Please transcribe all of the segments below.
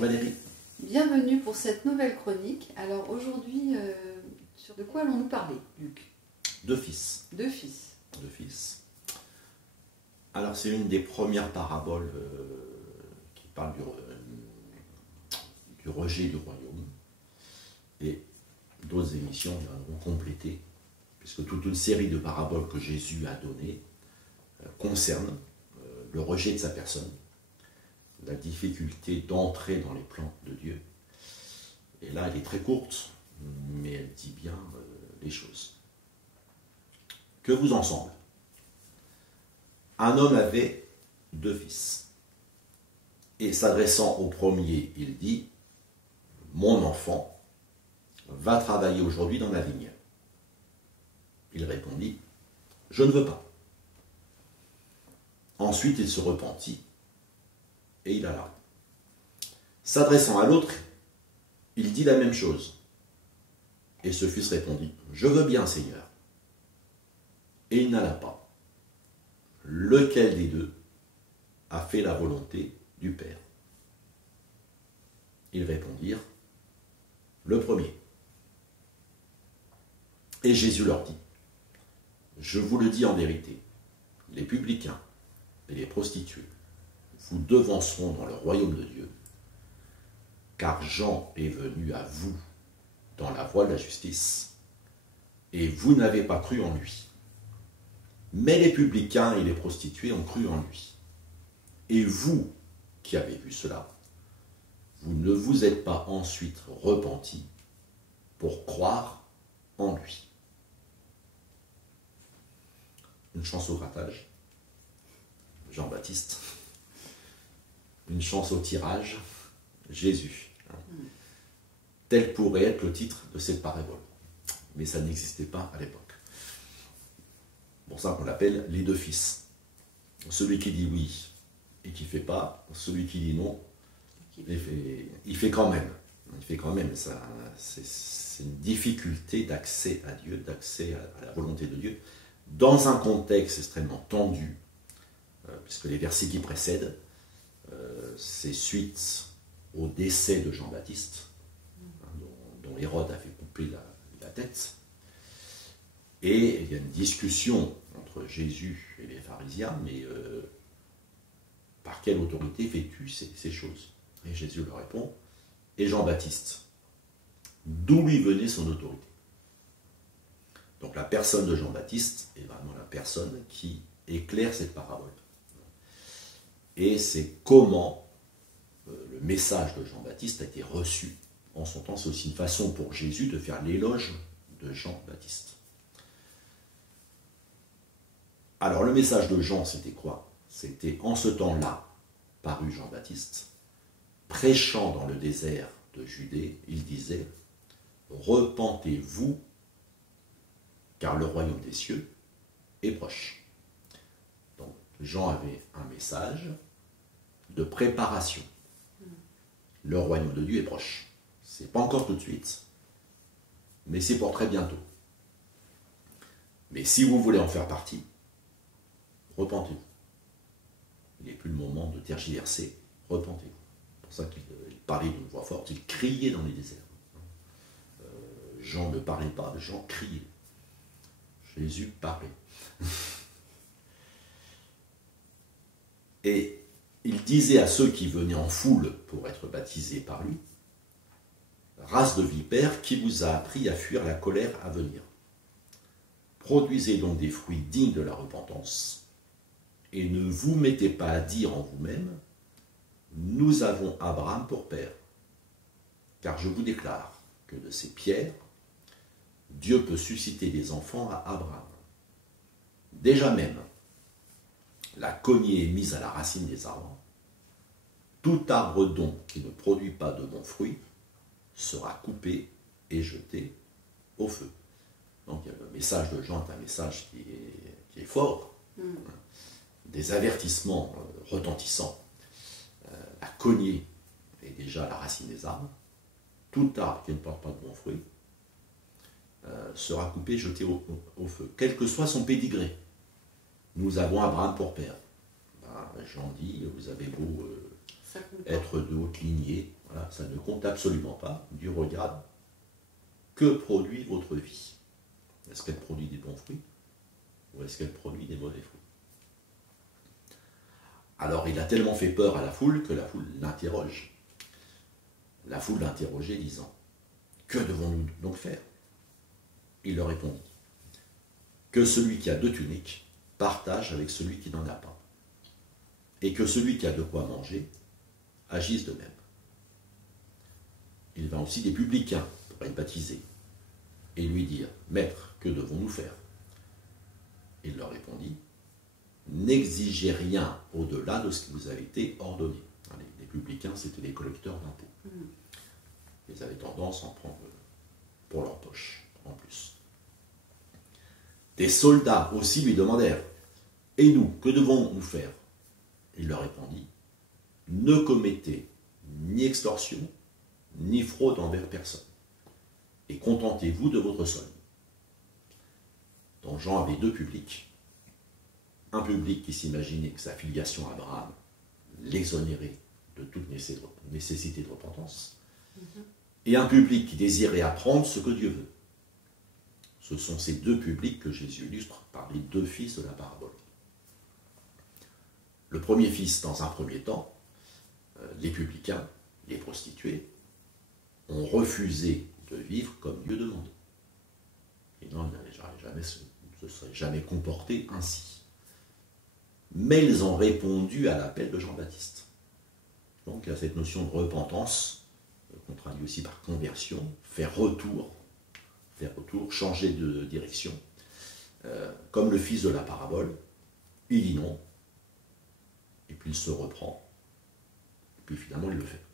Bonjour Valérie. Bienvenue pour cette nouvelle chronique. Alors aujourd'hui, de quoi allons-nous parler, Luc? Deux fils. Deux fils. Deux fils. Alors c'est une des premières paraboles qui parle du rejet du royaume. Et d'autres émissions viendront compléter, puisque toute une série de paraboles que Jésus a données concernent le rejet de sa personne, la difficulté d'entrer dans les plans de Dieu. Et là, elle est très courte, mais elle dit bien les choses. Que vous en semble? Un homme avait deux fils. Et s'adressant au premier, il dit, « Mon enfant va travailler aujourd'hui dans la vigne. » Il répondit, « Je ne veux pas. » Ensuite, il se repentit et il alla. S'adressant à l'autre, il dit la même chose. Et ce fils répondit, « Je veux bien, Seigneur. » Et il n'alla pas. Lequel des deux a fait la volonté du Père? Ils répondirent, « Le premier. » Et Jésus leur dit, « Je vous le dis en vérité, les publicains et les prostituées vous devanceront dans le royaume de Dieu, car Jean est venu à vous dans la voie de la justice, et vous n'avez pas cru en lui. Mais les publicains et les prostituées ont cru en lui. Et vous, qui avez vu cela, vous ne vous êtes pas ensuite repentis pour croire en lui. » Une chance au grattage, Jean-Baptiste. Une chance au tirage, Jésus. Tel pourrait être le titre de cette parabole. Mais ça n'existait pas à l'époque. C'est pour ça qu'on l'appelle les deux fils. Celui qui dit oui et qui ne fait pas, celui qui dit non, il fait quand même. Il fait quand même. C'est une difficulté d'accès à Dieu, d'accès à la volonté de Dieu, dans un contexte extrêmement tendu, puisque les versets qui précèdent, c'est suite au décès de Jean-Baptiste, dont Hérode a fait couper la tête. Et il y a une discussion entre Jésus et les pharisiens, mais par quelle autorité fais-tu ces choses? Et Jésus leur répond, et Jean-Baptiste, d'où lui venait son autorité? Donc la personne de Jean-Baptiste est vraiment la personne qui éclaire cette parabole. Et c'est comment le message de Jean-Baptiste a été reçu en son temps. C'est aussi une façon pour Jésus de faire l'éloge de Jean-Baptiste. Alors le message de Jean, c'était quoi? C'était en ce temps-là, paru Jean-Baptiste, prêchant dans le désert de Judée, il disait, « Repentez-vous, car le royaume des cieux est proche. » Donc Jean avait un message de préparation. Le royaume de Dieu est proche. Ce n'est pas encore tout de suite, mais c'est pour très bientôt. Mais si vous voulez en faire partie, repentez-vous. Il n'est plus le moment de tergiverser, repentez-vous. C'est pour ça qu'il parlait d'une voix forte, il criait dans les déserts. Jean ne parlait pas, Jean criait. Jésus parlait. Et il disait à ceux qui venaient en foule pour être baptisés par lui, « Race de vipères, qui vous a appris à fuir la colère à venir? Produisez donc des fruits dignes de la repentance, et ne vous mettez pas à dire en vous-même, « Nous avons Abraham pour père. » Car je vous déclare que de ces pierres, Dieu peut susciter des enfants à Abraham. Déjà même, la cognée est mise à la racine des arbres. Tout arbre donc qui ne produit pas de bons fruits sera coupé et jeté au feu. Donc le message de Jean est un message qui est fort. Des avertissements retentissants. La cognée est déjà à la racine des arbres. Tout arbre qui ne porte pas de bons fruits sera coupé et jeté au feu, quel que soit son pédigré. Nous avons Abraham pour père. Jean dit, vous avez beau Ça compte pas. être de haute lignée, voilà, ça ne compte absolument pas. Dieu regarde que produit votre vie. Est-ce qu'elle produit des bons fruits ou est-ce qu'elle produit des mauvais fruits? Alors il a tellement fait peur à la foule que la foule l'interroge. La foule l'interrogeait disant, que devons-nous donc faire? Il leur répondit, que celui qui a 2 tuniques partage avec celui qui n'en a pas, et que celui qui a de quoi manger agisse de même. Il vint aussi des publicains pour être baptisés, et lui dire, Maître, que devons-nous faire? Il leur répondit, n'exigez rien au-delà de ce qui vous a été ordonné. Les publicains, c'était des collecteurs d'impôts. Ils avaient tendance à en prendre pour leur poche, en plus. Des soldats aussi lui demandèrent, et nous, que devons-nous faire? Il leur répondit, ne commettez ni extorsion, ni fraude envers personne, et contentez-vous de votre solde. Donc Jean avait 2 publics. Un public qui s'imaginait que sa filiation à Abraham l'exonérait de toute nécessité de repentance, et un public qui désirait apprendre ce que Dieu veut. Ce sont ces 2 publics que Jésus illustre par les 2 fils de la parabole. Le premier fils, dans un premier temps, les publicains, les prostituées, ont refusé de vivre comme Dieu demandait. Et non, ils ne se seraient jamais comportés ainsi. Mais ils ont répondu à l'appel de Jean-Baptiste. Donc il y a cette notion de repentance, qu'on traduit aussi par conversion, faire retour, changer de direction. Comme le fils de la parabole, il dit non, et puis il se reprend, et puis finalement il le fait.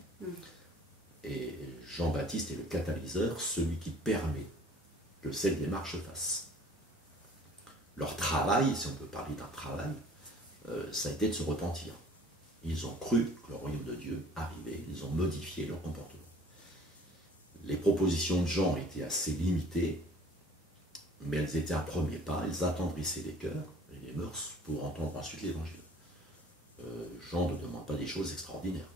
Et Jean-Baptiste est le catalyseur, celui qui permet que cette démarche se fasse. Leur travail, si on peut parler d'un travail, ça a été de se repentir. Ils ont cru que le royaume de Dieu arrivait, ils ont modifié leur comportement. Les propositions de Jean étaient assez limitées, mais elles étaient un premier pas, elles attendrissaient les cœurs et les mœurs pour entendre ensuite l'évangile. Jean ne demande pas des choses extraordinaires.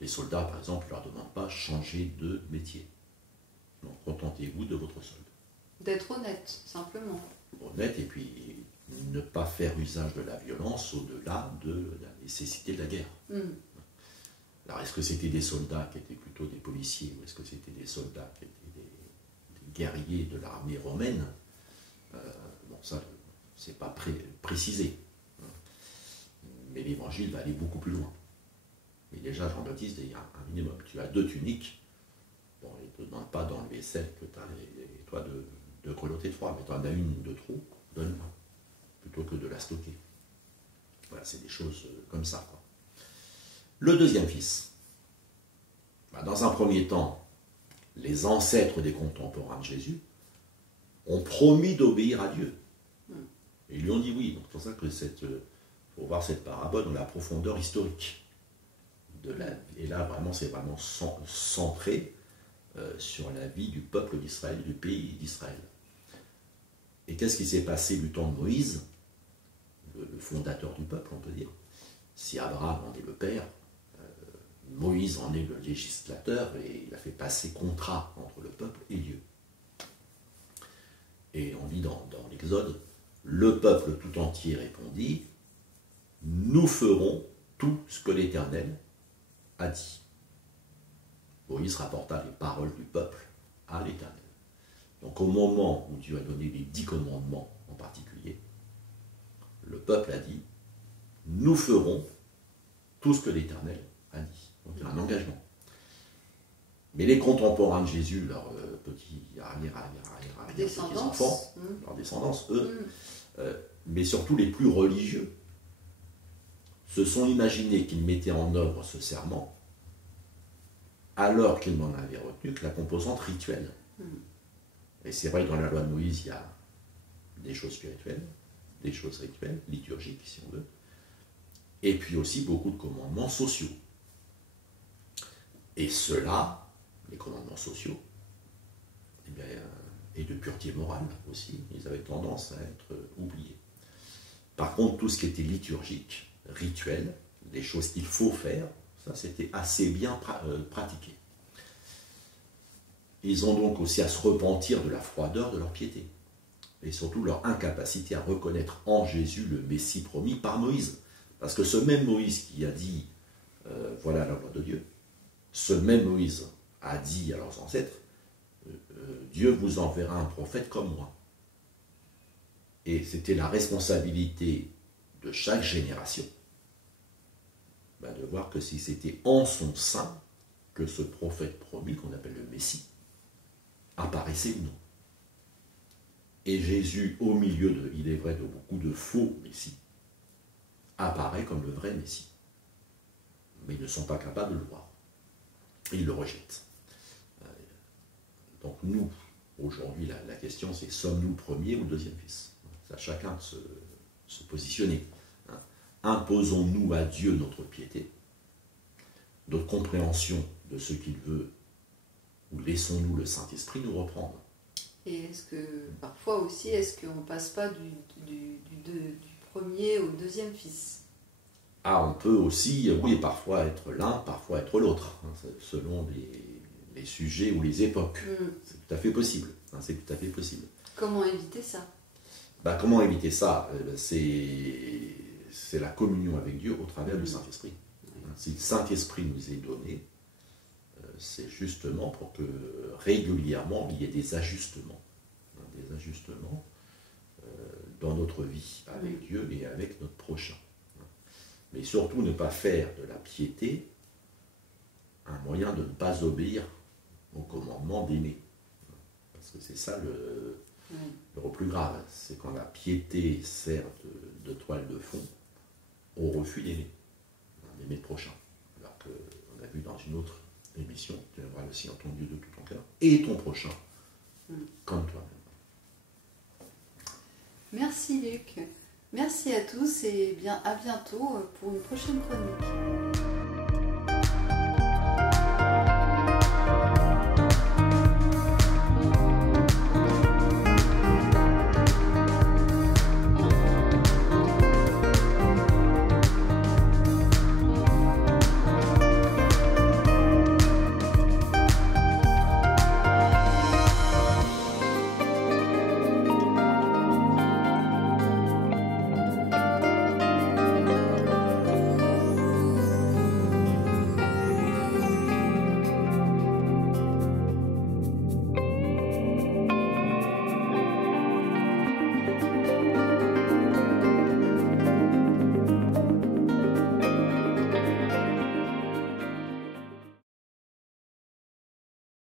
Les soldats, par exemple, ne leur demandent pas changer de métier. Donc contentez-vous de votre solde. D'être honnête, simplement. Honnête, et puis ne pas faire usage de la violence au-delà de la nécessité de la guerre. Alors, est-ce que c'était des soldats qui étaient plutôt des policiers, ou est-ce que c'était des soldats qui étaient des guerriers de l'armée romaine? Bon, ça, c'est pas précisé. Mais l'évangile va aller beaucoup plus loin. Mais déjà, Jean-Baptiste dit, il y a un minimum. Tu as 2 tuniques. Bon, il ne te demande pas d'enlever celle que tu as, toi, de grelotter de froid, mais tu en as une de trop, donne-la, plutôt que de la stocker. Voilà, c'est des choses comme ça, quoi. Le deuxième fils. Dans un premier temps, les ancêtres des contemporains de Jésus ont promis d'obéir à Dieu. Et ils lui ont dit oui. Donc c'est pour ça que faut voir cette parabole dans la profondeur historique. Et là, vraiment, c'est vraiment centré sur la vie du peuple d'Israël, du pays d'Israël. Et qu'est-ce qui s'est passé du temps de Moïse, le fondateur du peuple, on peut dire? Si Abraham en est le père, Moïse en est le législateur, et il a fait passer contrat entre le peuple et Dieu. Et on lit dans l'Exode, le peuple tout entier répondit, nous ferons tout ce que l'Éternel a dit. Moïse rapporta les paroles du peuple à l'Éternel. Donc au moment où Dieu a donné les 10 commandements en particulier, le peuple a dit, nous ferons tout ce que l'Éternel a dit. Donc il y a un engagement. Mais les contemporains de Jésus, leurs petits petits-enfants, leurs descendants, eux, mais surtout les plus religieux, se sont imaginés qu'ils mettaient en œuvre ce serment alors qu'ils n'en avaient retenu que la composante rituelle. Et c'est vrai que dans la loi de Moïse, il y a des choses spirituelles, des choses rituelles, liturgiques si on veut, et puis aussi beaucoup de commandements sociaux. Et ceux-là, les commandements sociaux, eh bien, et de pureté morale aussi, ils avaient tendance à être oubliés. Par contre, tout ce qui était liturgique, rituel, des choses qu'il faut faire, ça c'était assez bien pratiqué. Ils ont donc aussi à se repentir de la froideur de leur piété, et surtout leur incapacité à reconnaître en Jésus le Messie promis par Moïse. Parce que ce même Moïse qui a dit voilà la loi de Dieu, ce même Moïse a dit à leurs ancêtres Dieu vous enverra un prophète comme moi. Et c'était la responsabilité de chaque génération de voir que si c'était en son sein que ce prophète promis, qu'on appelle le Messie, apparaissait ou non. Et Jésus, au milieu, il est vrai, de beaucoup de faux Messies, apparaît comme le vrai Messie. Mais ils ne sont pas capables de le voir. Ils le rejettent. Donc nous, aujourd'hui, la question c'est, sommes-nous le premier ou le deuxième fils? C'est à chacun de se positionner. Imposons-nous à Dieu notre piété, notre compréhension de ce qu'il veut, ou laissons-nous le Saint-Esprit nous reprendre? Et est-ce que, parfois aussi, est-ce qu'on ne passe pas du premier au deuxième fils? Ah, on peut aussi, oui, parfois être l'un, parfois être l'autre, selon les sujets ou les époques. C'est tout à fait possible. C'est tout à fait possible. Comment éviter ça? Comment éviter ça? C'est la communion avec Dieu au travers du Saint-Esprit. Si le Saint-Esprit nous est donné, c'est justement pour que régulièrement il y ait des ajustements dans notre vie avec Dieu et avec notre prochain. Mais surtout ne pas faire de la piété un moyen de ne pas obéir au commandement d'aimer. Parce que c'est ça le plus grave, c'est quand la piété sert de toile de fond au refus d'aimer le prochain. Alors qu'on a vu dans une autre émission, tu aimeras le Seigneur ton Dieu de tout ton cœur et ton prochain comme toi-même. Merci Luc. Merci à tous et bien à bientôt pour une prochaine chronique.